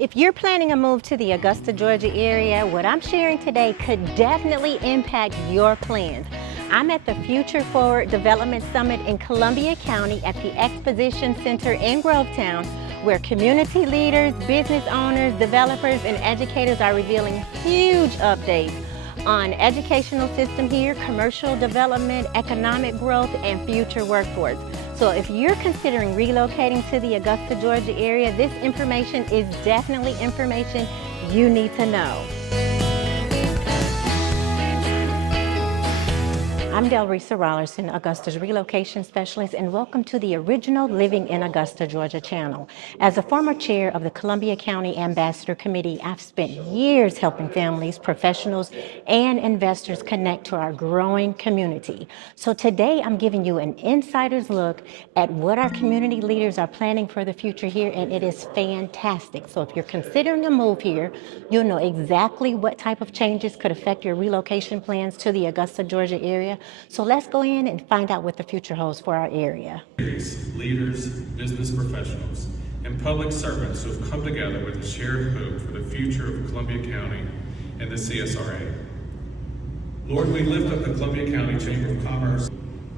If you're planning a move to the Augusta, Georgia area, what I'm sharing today could definitely impact your plans. I'm at the Future Forward Development Summit in Columbia County at the Exposition Center in Grovetown, where community leaders, business owners, developers, and educators are revealing huge updates on educational system here, commercial development, economic growth, and future workforce. So if you're considering relocating to the Augusta, Georgia area, this information is definitely information you need to know. I'm Delresa Rollerson, Augusta's relocation specialist, and welcome to the original Living in Augusta, Georgia channel. As a former chair of the Columbia County Ambassador Committee, I've spent years helping families, professionals, and investors connect to our growing community. So today I'm giving you an insider's look at what our community leaders are planning for the future here, and it is fantastic. So if you're considering a move here, you'll know exactly what type of changes could affect your relocation plans to the Augusta, Georgia area. So let's go in and find out what the future holds for our area. Leaders, business professionals, and public servants who have come together with a shared hope for the future of Columbia County and the CSRA. Lord, we lift up the Columbia County Chamber of Commerce,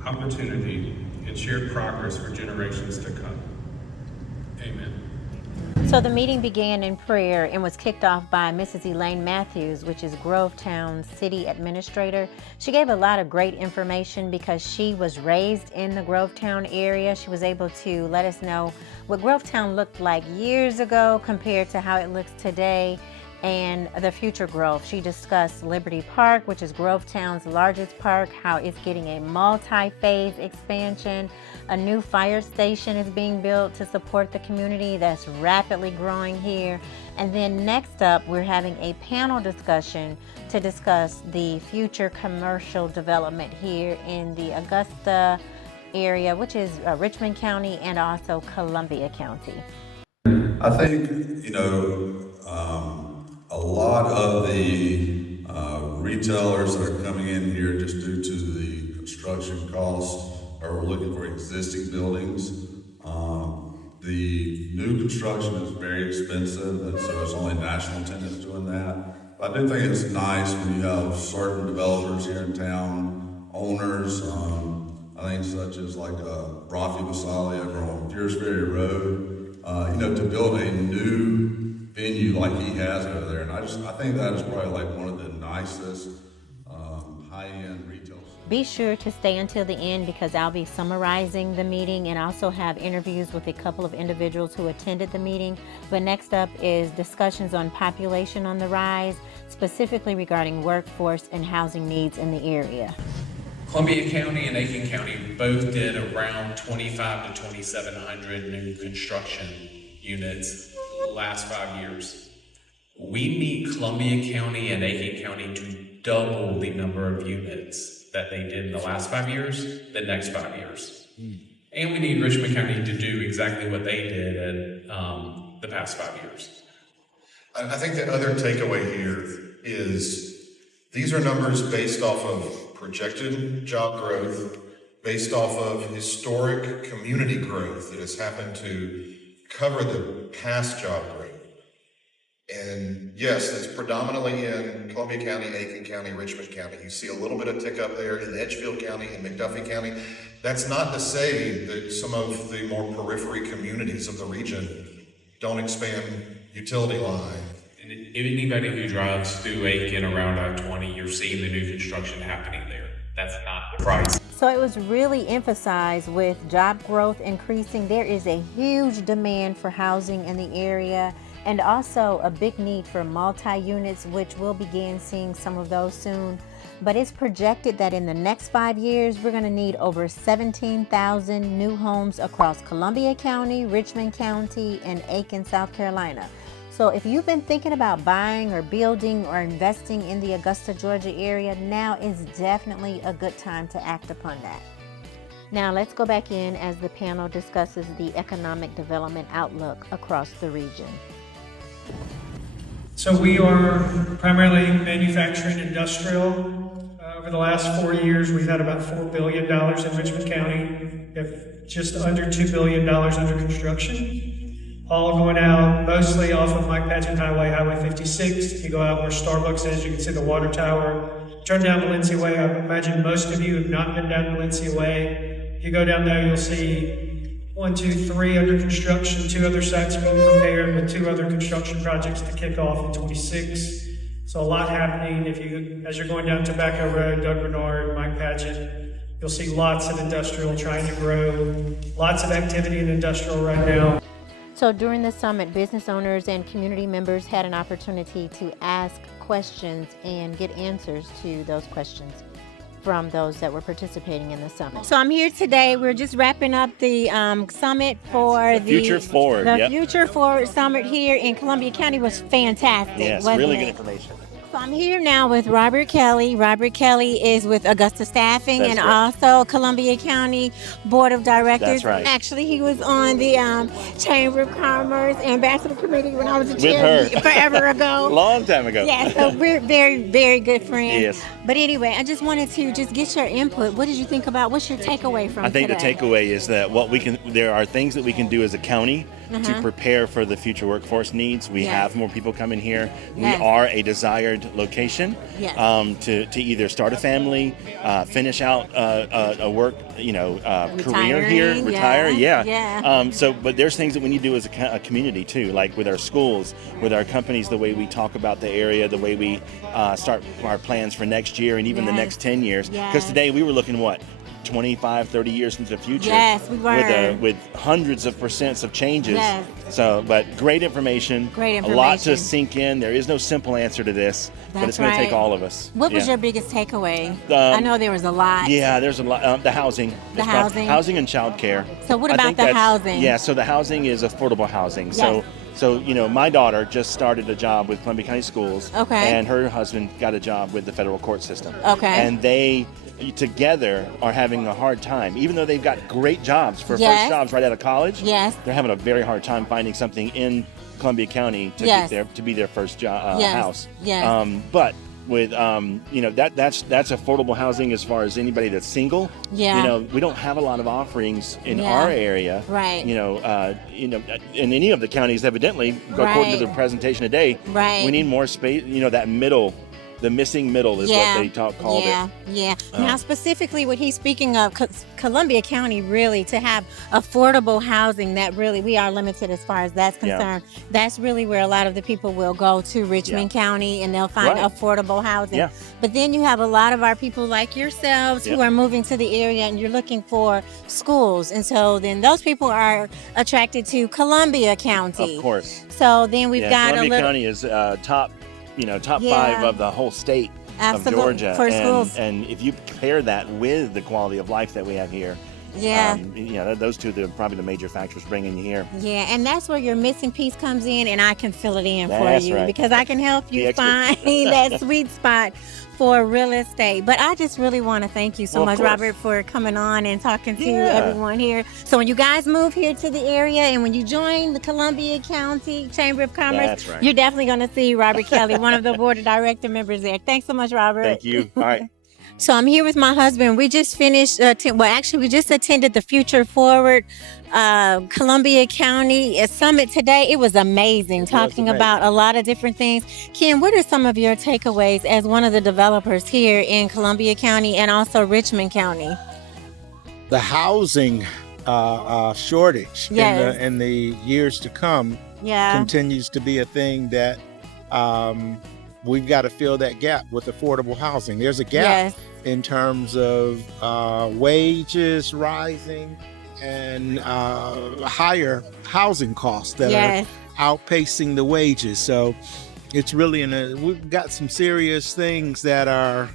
opportunity, and shared progress for generations to come. Amen. So the meeting began in prayer and was kicked off by Mrs. Elaine Matthews, which is Grovetown City Administrator. She gave a lot of great information because she was raised in the Grovetown area. She was able to let us know what Grovetown looked like years ago compared to how it looks today and the future growth. She discussed Liberty Park, which is Grovetown's largest park, how it's getting a multi-phase expansion. A new fire station is being built to support the community that's rapidly growing here. And then next up, we're having a panel discussion to discuss the future commercial development here in the Augusta area, which is Richmond County and also Columbia County. I think, a lot of the retailers that are coming in here just due to the construction costs are looking for existing buildings. The new construction is very expensive, and so it's only national tenants doing that. But I do think it's nice when you have certain developers here in town, owners, I think such as like Rafi Vasali over on Pierce Ferry Road, to build a new venue like he has over there. And I think that is probably like one of the nicest high-end retail. Be sure to stay until the end because I'll be summarizing the meeting and also have interviews with a couple of individuals who attended the meeting. But next up is discussions on population on the rise, specifically regarding workforce and housing needs in the area. Columbia County and Aiken County both did around 25 to 2,700 new construction units the last 5 years. We need Columbia County and Aiken County to double the number of units that they did in the last 5 years, the next 5 years. And we need Richmond County to do exactly what they did in the past 5 years. I think the other takeaway here is these are numbers based off of projected job growth, based off of historic community growth that has happened to cover the past job growth. And yes, it's predominantly in Columbia County, Aiken County, Richmond County. You see a little bit of tick up there in Edgefield County and McDuffie County. That's not to say that some of the more periphery communities of the region don't expand utility line. And anybody who drives through Aiken around I-20, you're seeing the new construction happening there. That's not the price. So it was really emphasized with job growth increasing. There is a huge demand for housing in the area, and also a big need for multi-units, which we'll begin seeing some of those soon. But it's projected that in the next 5 years, we're gonna need over 17,000 new homes across Columbia County, Richmond County, and Aiken, South Carolina. So if you've been thinking about buying or building or investing in the Augusta, Georgia area, now is definitely a good time to act upon that. Now let's go back in as the panel discusses the economic development outlook across the region. So we are primarily manufacturing industrial. Over the last 4 years, we've had about $4 billion in Richmond County. We have just under $2 billion under construction. all going out mostly off of Mike Pageant Highway, Highway 56. If you go out where Starbucks is, you can see the water tower. Turn down Valencia Way. I imagine most of you have not been down Valencia Way. If you go down there, you'll see 1, 2, 3 under construction, 2 other sites being prepared with 2 other construction projects to kick off in 26. So a lot happening. As you're going down Tobacco Road, Doug Bernard, Mike Pageant, you'll see lots of industrial trying to grow, lots of activity in industrial right now. So during the summit, business owners and community members had an opportunity to ask questions and get answers to those questions from those that were participating in the summit. So I'm here today. We're just wrapping up the summit for the Future Forward. The Yep. Future Forward Summit here in Columbia County was fantastic. Yes, wasn't really it? good information. So I'm here now with Robert Kelly. Robert Kelly is with Augusta Staffing That's and right. also Columbia County Board of Directors. That's right. Actually, he was on the Chamber of Commerce Ambassador Committee when I was a With chair her. forever ago. Long time ago. Yeah, so we're very, very good friends. Yes. But anyway, I just wanted to just get your input. What did you think about, what's your takeaway from I think today? the takeaway is that there are things that we can do as a county to prepare for the future workforce needs. We Yes. have more people coming here. Yes. We are a desired location Yes. to either start a family, finish out a work, career here, Retiring, retire. yeah, Yeah. yeah. But there's things that we need to do as a community too, like with our schools, with our companies, the way we talk about the area, the way we start our plans for next year and even the Yes. next 10 years. Because Yes. today we were looking, 25, 30 years into the future. Yes, we were. With hundreds of percents of changes. Yes. So, but great information. Great A lot to information. sink in. There is no simple answer to this, but That's it's going to take right. all of us. What was Yeah. your biggest takeaway? I know there was a lot. Yeah, there's a lot. The housing. The housing. Housing and childcare. So what I about think the that's- housing? Yeah, so the housing is affordable housing. Yes. So my daughter just started a job with Columbia County Schools. Okay. And her husband got a job with the federal court system. Okay. And they together are having a hard time, even though they've got great jobs for Yes. first jobs right out of college. Yes. They're having a very hard time finding something in Columbia County to Yes. to be their first job Yes. house. Yes. But with that's affordable housing as far as anybody that's single. Yeah. We don't have a lot of offerings in Yeah. our area. Right. In any of the counties, evidently, according to the Right. presentation today. Right. We need more space. That middle. The missing middle is what they called it. Yeah. Now, specifically, what he's speaking of, Columbia County, really, to have affordable housing, that really, we are limited as far as that's Yeah. concerned. That's really where a lot of the people will go to Richmond County and they'll find Right. affordable housing. Yeah. But then you have a lot of our people like yourselves who Yeah. are moving to the area and you're looking for schools. And so then those people are attracted to Columbia County. Of course. So then we've got Columbia a little. County is top Yeah. 5 of the whole state Absolutely. of Georgia. For and, schools. And if you compare that with the quality of life that we have here, Yeah. those two are probably the major factors bringing you here. Yeah, and that's where your missing piece comes in, and I can fill it in for That's you right. because I can help The you expert. find that sweet spot for real estate. But I just really want to thank you so Well, of much, course. Robert, for coming on and talking to Yeah. everyone here. So when you guys move here to the area and when you join the Columbia County Chamber of Commerce, That's right. you're definitely going to see Robert Kelly, one of the board of director members there. Thanks so much, Robert. Thank you. All right. So I'm here with my husband. We just finished, we just attended the Future Forward Columbia County Summit today. It was amazing, talking amazing. about a lot of different things. Ken, what are some of your takeaways as one of the developers here in Columbia County and also Richmond County? The housing shortage Yes. in the years to come Yeah. continues to be a thing that we've got to fill that gap with affordable housing. There's a gap Yes. in terms of wages rising and higher housing costs that Yes. are outpacing the wages. So it's really we've got some serious things that are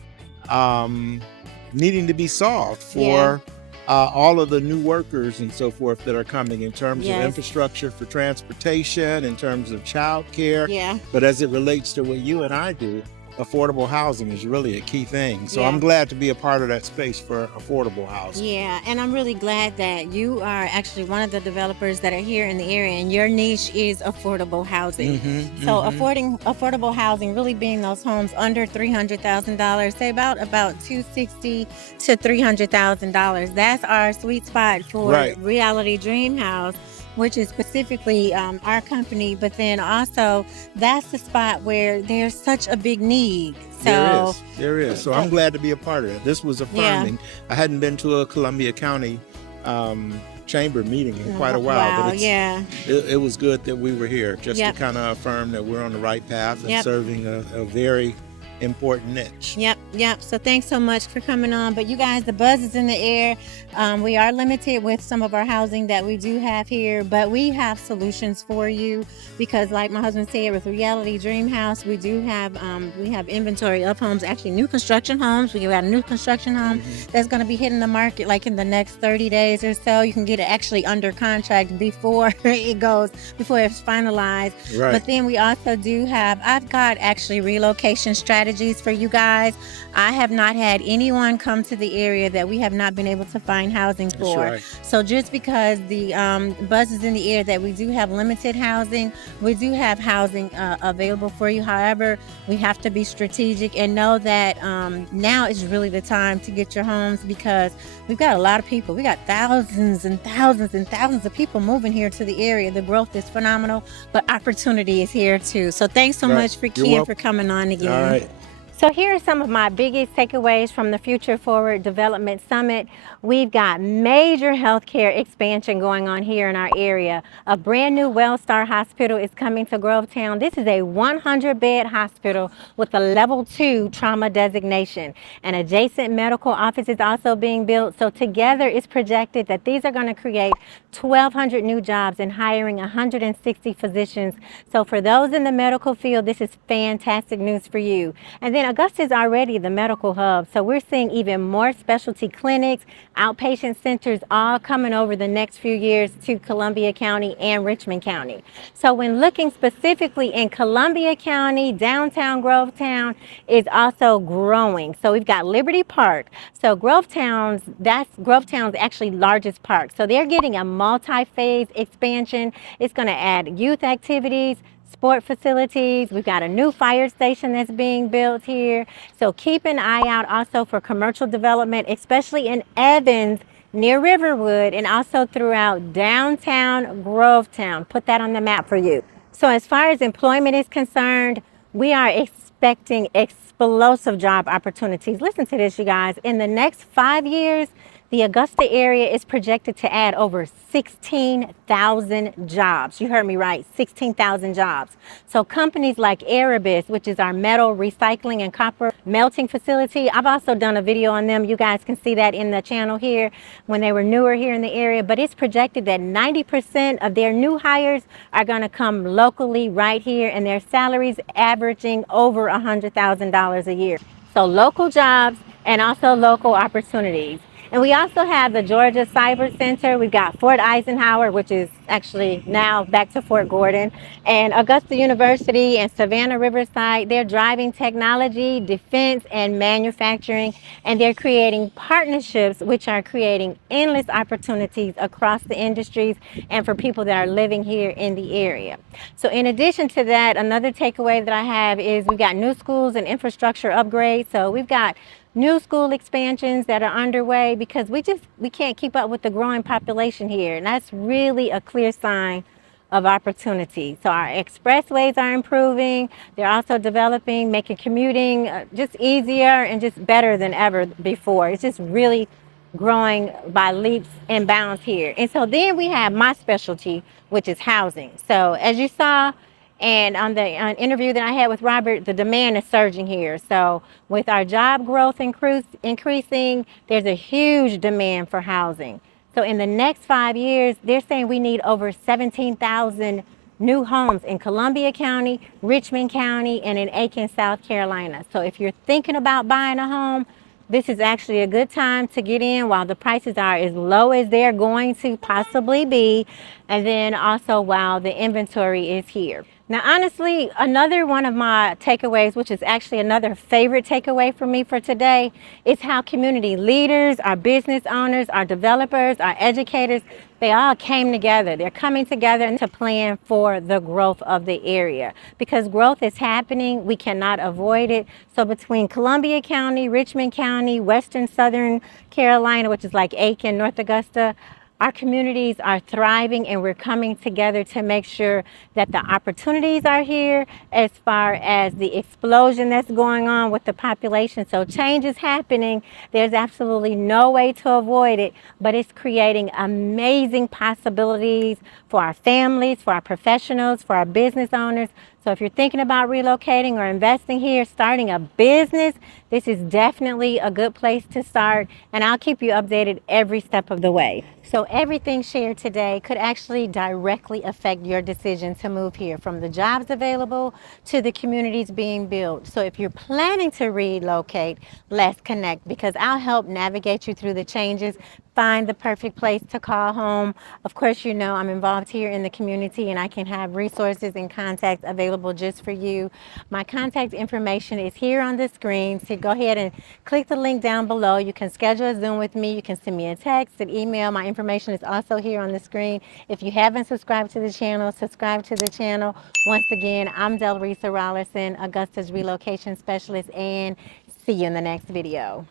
needing to be solved for all of the new workers and so forth that are coming in terms Yes. of infrastructure for transportation, in terms of childcare. Yeah. But as it relates to what you and I do, affordable housing is really a key thing. So Yeah. I'm glad to be a part of that space for affordable housing. Yeah, and I'm really glad that you are actually one of the developers that are here in the area, and your niche is affordable housing. So affordable housing really being those homes under $300,000, say about $260,000 to $300,000. That's our sweet spot for Right. Reality Dream House. which is specifically our company, but then also that's the spot where there's such a big need. So There is. So I'm glad to be a part of it. This was affirming. I hadn't been to a Columbia County chamber meeting in quite a while, but it was good that we were here just to kind of affirm that we're on the right path and serving a very important niche. Yep. So thanks so much for coming on. But you guys, the buzz is in the air. We are limited with some of our housing that we do have here, but we have solutions for you because, like my husband said, with Realty Dream House, we do have we have inventory of homes, actually new construction homes. We got a new construction home that's going to be hitting the market like in the next 30 days or so. You can get it actually under contract before before it's finalized. Right. But then we also do have, I've got actually relocation strategies for you guys. I have not had anyone come to the area that we have not been able to find housing for. That's right. So just because the buzz is in the air that we do have limited housing, we do have housing available for you. However, we have to be strategic and know that now is really the time to get your homes because we've got a lot of people. We got thousands and thousands and thousands of people moving here to the area. The growth is phenomenal, but opportunity is here too. So thanks so much for Ken for coming on again. All right. So here are some of my biggest takeaways from the Future Forward Development Summit. We've got major healthcare expansion going on here in our area. A brand new WellStar hospital is coming to Grovetown. This is a 100-bed hospital with a level 2 trauma designation. An adjacent medical office is also being built. So together it's projected that these are going to create 1,200 new jobs and hiring 160 physicians. So for those in the medical field, this is fantastic news for you. And then Augusta is already the medical hub, so we're seeing even more specialty clinics, outpatient centers, all coming over the next few years to Columbia County and Richmond County. So when looking specifically in Columbia County, downtown Grovetown is also growing. So we've got Liberty Park. So Grovetown's actually largest park. So they're getting a multi-phase expansion. It's going to add youth activities, sport facilities. We've got a new fire station that's being built here. So keep an eye out also for commercial development, especially in Evans near Riverwood and also throughout downtown Grovetown. Put that on the map for you. So as far as employment is concerned, we are expecting explosive job opportunities. Listen to this, you guys. In the next 5 years, the Augusta area is projected to add over 16,000 jobs. You heard me right, 16,000 jobs. So companies like Erebus, which is our metal recycling and copper melting facility, I've also done a video on them. You guys can see that in the channel here when they were newer here in the area. But it's projected that 90% of their new hires are going to come locally right here, and their salaries averaging over $100,000 a year. So local jobs and also local opportunities. And we also have the Georgia Cyber Center. We've got Fort Eisenhower, which is actually now back to Fort Gordon, and Augusta University and Savannah Riverside. They're driving technology, defense, and manufacturing, and they're creating partnerships which are creating endless opportunities across the industries and for people that are living here in the area. So in addition to that, another takeaway that I have is we've got new schools and infrastructure upgrades. So we've got new school expansions that are underway because we can't keep up with the growing population here, and that's really a clear sign of opportunity. So our expressways are improving. They're also developing, making commuting just easier and just better than ever before. It's just really growing by leaps and bounds here. And so then we have my specialty, which is housing. So as you saw, and on the interview that I had with Robert, the demand is surging here. So with our job growth increasing, there's a huge demand for housing. So in the next 5 years, they're saying we need over 17,000 new homes in Columbia County, Richmond County, and in Aiken, South Carolina. So if you're thinking about buying a home, this is actually a good time to get in while the prices are as low as they're going to possibly be, and then also while the inventory is here. Now, honestly, another one of my takeaways, which is actually another favorite takeaway for me for today, is how community leaders, our business owners, our developers, our educators, they all came together. They're coming together to plan for the growth of the area because growth is happening. We cannot avoid it. So between Columbia County, Richmond County, Western Southern Carolina, which is like Aiken, North Augusta, Our communities are thriving, and we're coming together to make sure that the opportunities are here as far as the explosion that's going on with the population. So change is happening. There's absolutely no way to avoid it, but it's creating amazing possibilities for our families, for our professionals, for our business owners. So if you're thinking about relocating or investing here, starting a business, this is definitely a good place to start, and I'll keep you updated every step of the way. So everything shared today could actually directly affect your decision to move here, from the jobs available to the communities being built. So if you're planning to relocate, let's connect, because I'll help navigate you through the changes, find the perfect place to call home. Of course, you know I'm involved here in the community, and I can have resources and contacts available just for you. My contact information is here on the screen, so go ahead and click the link down below. You can schedule a Zoom with me. You can send me a text, an email. My information is also here on the screen. If you haven't subscribed to the channel, subscribe to the channel. Once again, I'm Delresa Rollerson, Augusta's relocation specialist, and see you in the next video.